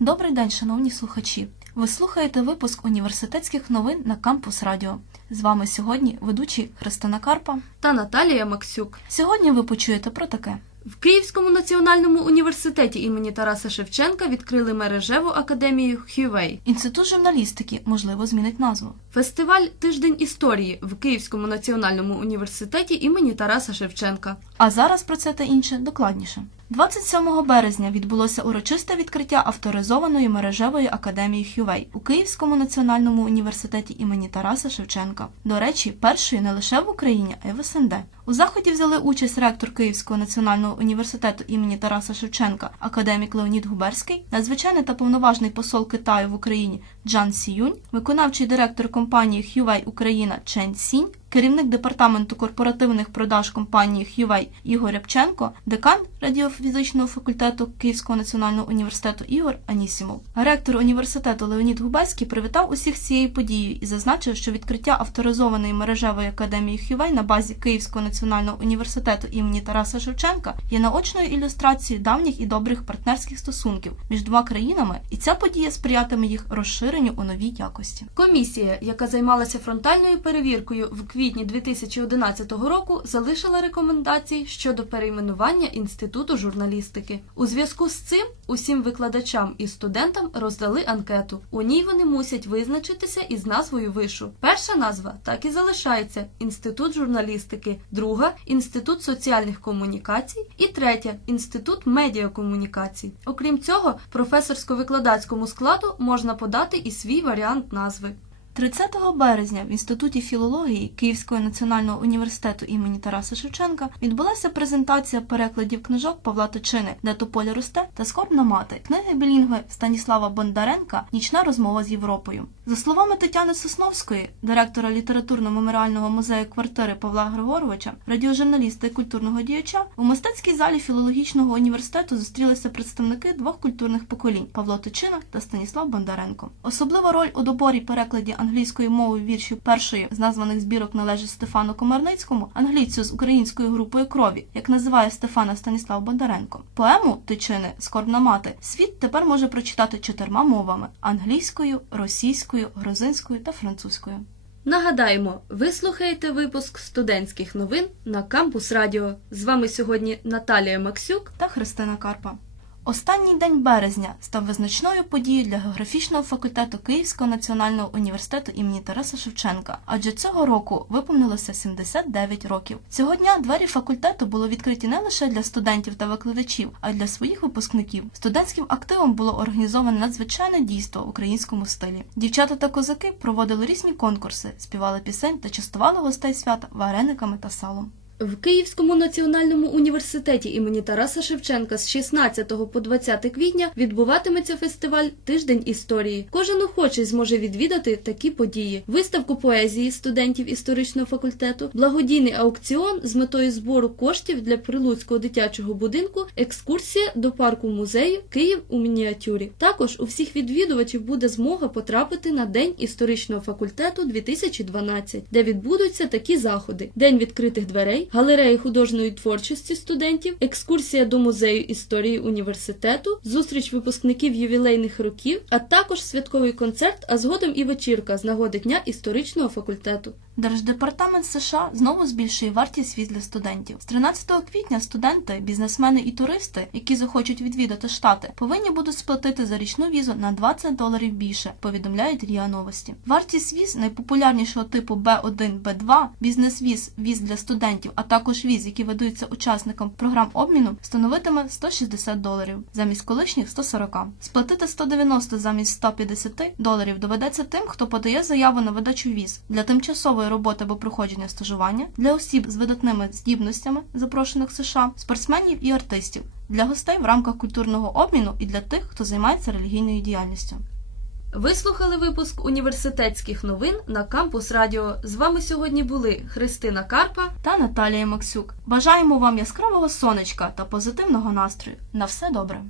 Добрий день, шановні слухачі. Ви слухаєте випуск університетських новин на Кампус Радіо. З вами сьогодні ведучі Христина Карпа. та Наталія Максюк. Сьогодні ви почуєте про таке. В Київському національному університеті імені Тараса Шевченка відкрили мережеву академію Хювей. Інститут журналістики можливо змінить назву. Фестиваль Тиждень історії в Київському національному університеті імені Тараса Шевченка. А зараз про це та інше докладніше. 27 березня відбулося урочисте відкриття авторизованої мережевої академії Хювей у Київському національному університеті імені Тараса Шевченка. До речі, першої не лише в Україні, а й в СНД. У заході взяли участь ректор Київського національного університету імені Тараса Шевченка, академік Леонід Губерський, надзвичайний та повноважний посол Китаю в Україні Джан Сіюнь, виконавчий директор компанії Huawei Україна Чен Сінь, керівник департаменту корпоративних продаж компанії Huawei Ігор Рябченко, декан радіофізичного факультету Київського національного університету Ігор Анісімов. Ректор університету Леонід Губерський привітав усіх цією подією і зазначив, що відкриття авторизованої мережевої академії Huawei на базі Київського національного університету імені Тараса Шевченка є наочною ілюстрацією давніх і добрих партнерських стосунків між двома країнами, і ця подія сприятиме їх розширенню у новій якості. Комісія, яка займалася фронтальною перевіркою в квітні 2011 року, залишила рекомендації щодо перейменування інституту журналістики. У зв'язку з цим усім викладачам і студентам роздали анкету. У ній вони мусять визначитися із назвою вишу. Перша назва так і залишається інститут журналістики, друга інститут соціальних комунікацій і третя інститут медіакомунікацій. Окрім цього, професорсько-викладацькому складу можна подати і свій варіант назви. 30 березня в Інституті філології Київського національного університету імені Тараса Шевченка відбулася презентація перекладів книжок Павла Точини «Де тополя росте» та Скорбна мати книги білінгви Станіслава Бондаренка Нічна розмова з Європою. За словами Тетяни Сосновської, директора літературно-меморіального музею квартири Павла Григоровича, радіожурналіста і культурного діяча, у мистецькій залі філологічного університету зустрілися представники двох культурних поколінь Павло Точина та Станіслав Бондаренко. Особлива роль у доборі перекладі англійської мови віршів першої з названих збірок належить Стефану Комарницькому, англійцю з українською групою крові, як називає Стефана Станіслав Бондаренко. Поему Тичини Скорбна мати світ тепер може прочитати чотирма мовами: англійською, російською, грузинською та французькою. Нагадаємо, ви слухаєте випуск студентських новин на Кампус Радіо. З вами сьогодні Наталія Максюк. та Христина Карпа. Останній день березня став визначною подією для географічного факультету Київського національного університету імені Тараса Шевченка, адже цього року виповнилося 79 років. Цього дня двері факультету були відкриті не лише для студентів та викладачів, а й для своїх випускників. Студентським активом було організоване надзвичайне дійство в українському стилі. Дівчата та козаки проводили різні конкурси, співали пісень та частували гостей свята варениками та салом. В Київському національному університеті імені Тараса Шевченка з 16 по 20 квітня відбуватиметься фестиваль Тиждень історії. Кожен охочий зможе відвідати такі події: виставку поезії студентів історичного факультету, благодійний аукціон з метою збору коштів для Прилуцького дитячого будинку, екскурсія до парку музею Київ у мініатюрі. Також у всіх відвідувачів буде змога потрапити на День історичного факультету 2012, де відбудуться такі заходи: День відкритих дверей, галерея художньої творчості студентів, екскурсія до музею історії університету, зустріч випускників ювілейних років, а також святковий концерт, а згодом і вечірка з нагоди Дня історичного факультету. Держдепартамент США знову збільшує вартість віз для студентів. З 13 квітня студенти, бізнесмени і туристи, які захочуть відвідати штати, повинні будуть сплатити за річну візу на 20 доларів більше, повідомляють РІА Новості. Вартість віз найпопулярнішого типу B1, B2, бізнес-віз, віз для студентів, а також віз, які видаються учасникам програм обміну, становитиме 160 доларів замість колишніх 140. Сплатити 190 замість 150 доларів доведеться тим, хто подає заяву на видачу віз для тимчасової роботи або проходження стажування, для осіб з видатними здібностями, запрошених США, спортсменів і артистів, для гостей в рамках культурного обміну і для тих, хто займається релігійною діяльністю. Ви слухали випуск університетських новин на Кампус Радіо. З вами сьогодні були Христина Карпа. Та Наталія Максюк. Бажаємо вам яскравого сонечка та позитивного настрою. На все добре!